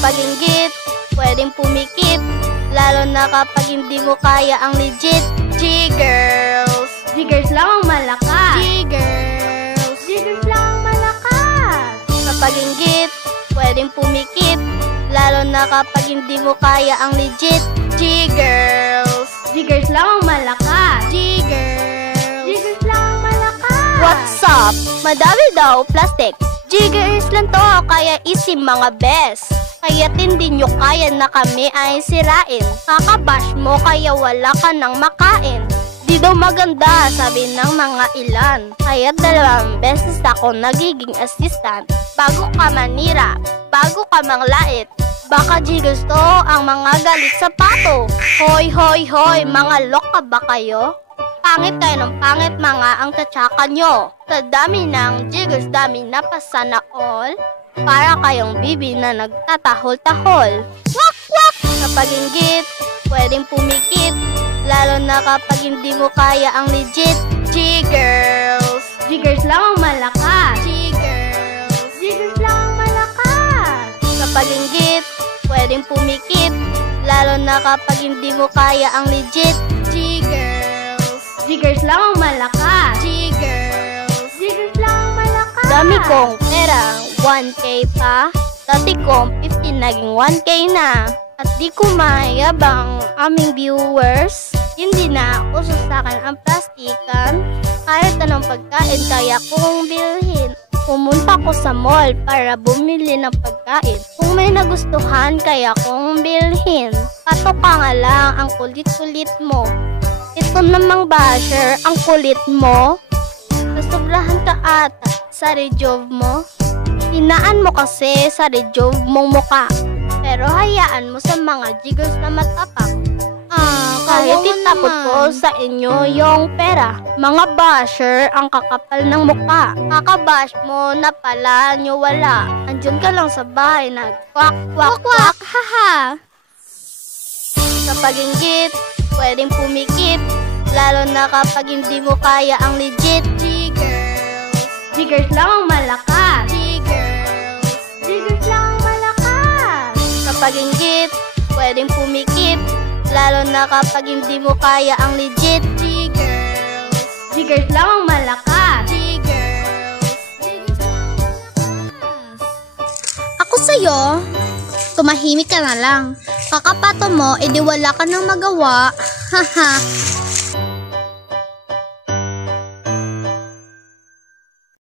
Kapag inggit, pwedeng pumikit, lalo na kapag hindi mo kaya ang legit. G-girls, G-girls lang ang malakas. G-girls, G-girls lang ang malakas. kapag inggit, pwedeng pumikit, lalo na kapag hindi mo kaya ang legit. G-girls, G-girls lang ang malakas. G-girls, G-girls lang ang malakas. what's up? Madami daw plastic. G-girls lang to, kaya easy mga best. Kaya't hindi nyo kaya na kami ay sirain. Kakabash mo kaya wala ka nang makain. Di daw maganda, sabi ng mga ilan. Kaya't 2 beses ako nagiging assistant. Bago ka manira, bago ka manglait, baka G-girls to ang mga galit sa pato. Hoy, hoy, hoy, mga loka ba kayo? Pangit kayo ng pangit mga ang tatsaka nyo. Sa dami ng G-girls, dami na pa sana all. Para kayong bibi na nagtatahol-tahol. Wak, wak! Kapag inggit, pwedeng pumikit, lalo na kapag hindi mo kaya ang legit. G-girls, G-girls lang ang malakas. G-girls, G-girls lang ang malakas. kapag inggit, pwedeng pumikit, lalo na kapag hindi mo kaya ang legit. G-girls, G-girls lang ang malakas. G-girls, G-girls lang ang malakas. dami kong pera, 1K pa. Dati kong 50 naging 1K na. At di ko mayabang aming viewers. Hindi na uso sa akin ang plastikan. Kahit anong pagkain kaya kong bilhin. Pumunta ko sa mall para bumili ng pagkain. Kung may nagustuhan kaya kong bilhin. Pato ka nga lang ang kulit-kulit mo. Ito namang basher ang kulit mo. Nasobrahan ka ata sa rejove mo. Hinaan mo kasi sa rejove mong muka. Pero hayaan mo sa mga G-girls na matapang. Kahit itapot ko sa inyo yung pera. Mga basher ang kakapal ng muka. Kakabash mo na pala nyo wala. Andyan ka lang sa bahay nag kwak kwak kwak haha. Kapag inggit, pwedeng pumikit, lalo na kapag hindi mo kaya ang legit. G-girls, G-girls lang ang malakas. G-girls, G-girls lang ang malakas. kapag inggit, pwedeng pumikit, lalo na kapag hindi mo kaya ang legit. G-girls, G-girls lang ang malakas. G-girls, Ako sa'yo, tumahimik ka na lang. Kakapato mo, edi wala ka nang magawa. Haha.